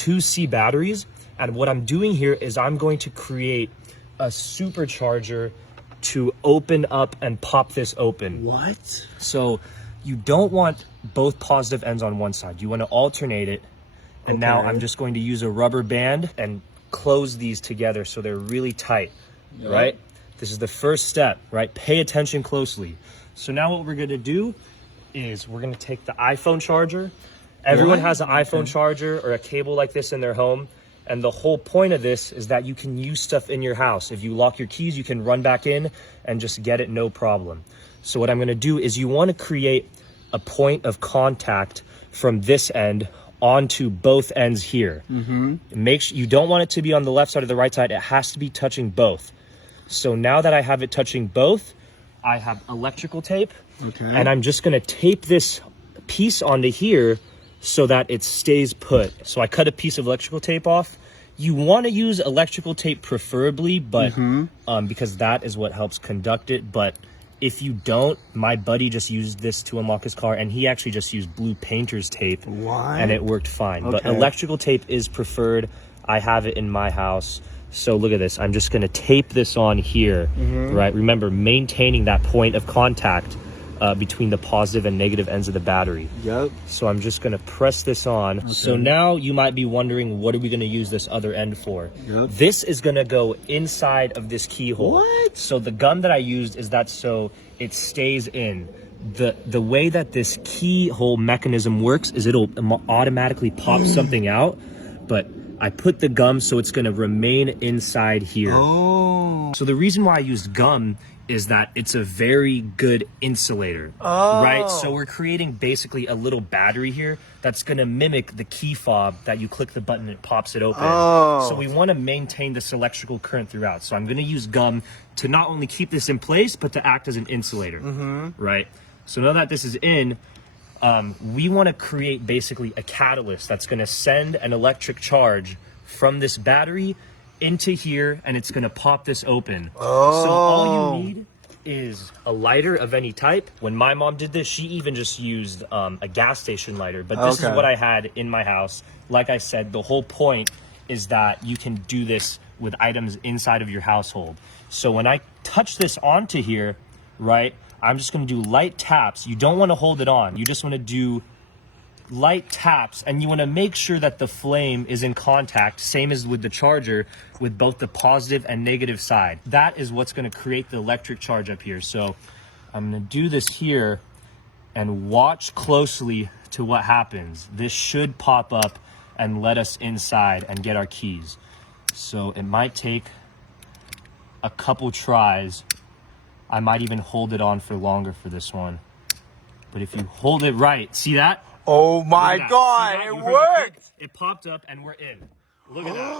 two C batteries. And what I'm doing here is I'm going to create a supercharger to open up and pop this open. What? So you don't want both positive ends on one side. You want to alternate it. And now I'm just going to use a rubber band and close these together so they're really tight, right? This is the first step, right? Pay attention closely. So now what we're going to do is we're going to take the iPhone charger. Everyone has an iPhone charger or a cable like this in their home. And the whole point of this is that you can use stuff in your house. If you lock your keys, you can run back in and just get it, no problem. So what I'm going to do is you want to create a point of contact from this end onto both ends here. Make sure you don't want it to be on the left side or the right side. It has to be touching both. So now that I have it touching both, I have electrical tape. And I'm just going to tape this piece onto here so that it stays put. So I cut a piece of electrical tape off. You want to use electrical tape preferably, but because that is what helps conduct it. But if you don't, my buddy just used this to unlock his car, and he actually just used blue painter's tape. And it worked fine. But electrical tape is preferred. I have it in my house. So look at this. I'm just going to tape this on here, right? Remember, maintaining that point of contact between the positive and negative ends of the battery. So I'm just going to press this on. So now you might be wondering, what are we going to use this other end for? This is going to go inside of this keyhole. So the gum that I used is that so it stays in. The way that this keyhole mechanism works is it'll automatically pop something out, but I put the gum so it's going to remain inside here. So the reason why I used gum is that it's a very good insulator, right? So we're creating basically a little battery here that's going to mimic the key fob that you click the button and it pops it open. So we want to maintain this electrical current throughout. So I'm going to use gum to not only keep this in place, but to act as an insulator, right? So now that this is in, we want to create basically a catalyst that's going to send an electric charge from this battery into here, and it's going to pop this open. So all you need is a lighter of any type. When my mom did this, she even just used a gas station lighter, but this is what I had in my house. Like I said, the whole point is that you can do this with items inside of your household. So when I touch this onto here, right, I'm just going to do light taps. You don't want to hold it on. You just want to do light taps, and you want to make sure that the flame is in contact, same as with the charger, with both the positive and negative side. That is what's going to create the electric charge up here. So I'm going to do this here and watch closely to what happens. This should pop up and let us inside and get our keys. So it might take a couple tries. I might even hold it on for longer for this one. But if you hold it right, see that? Oh my God, it worked! It popped up and we're in. Look at that.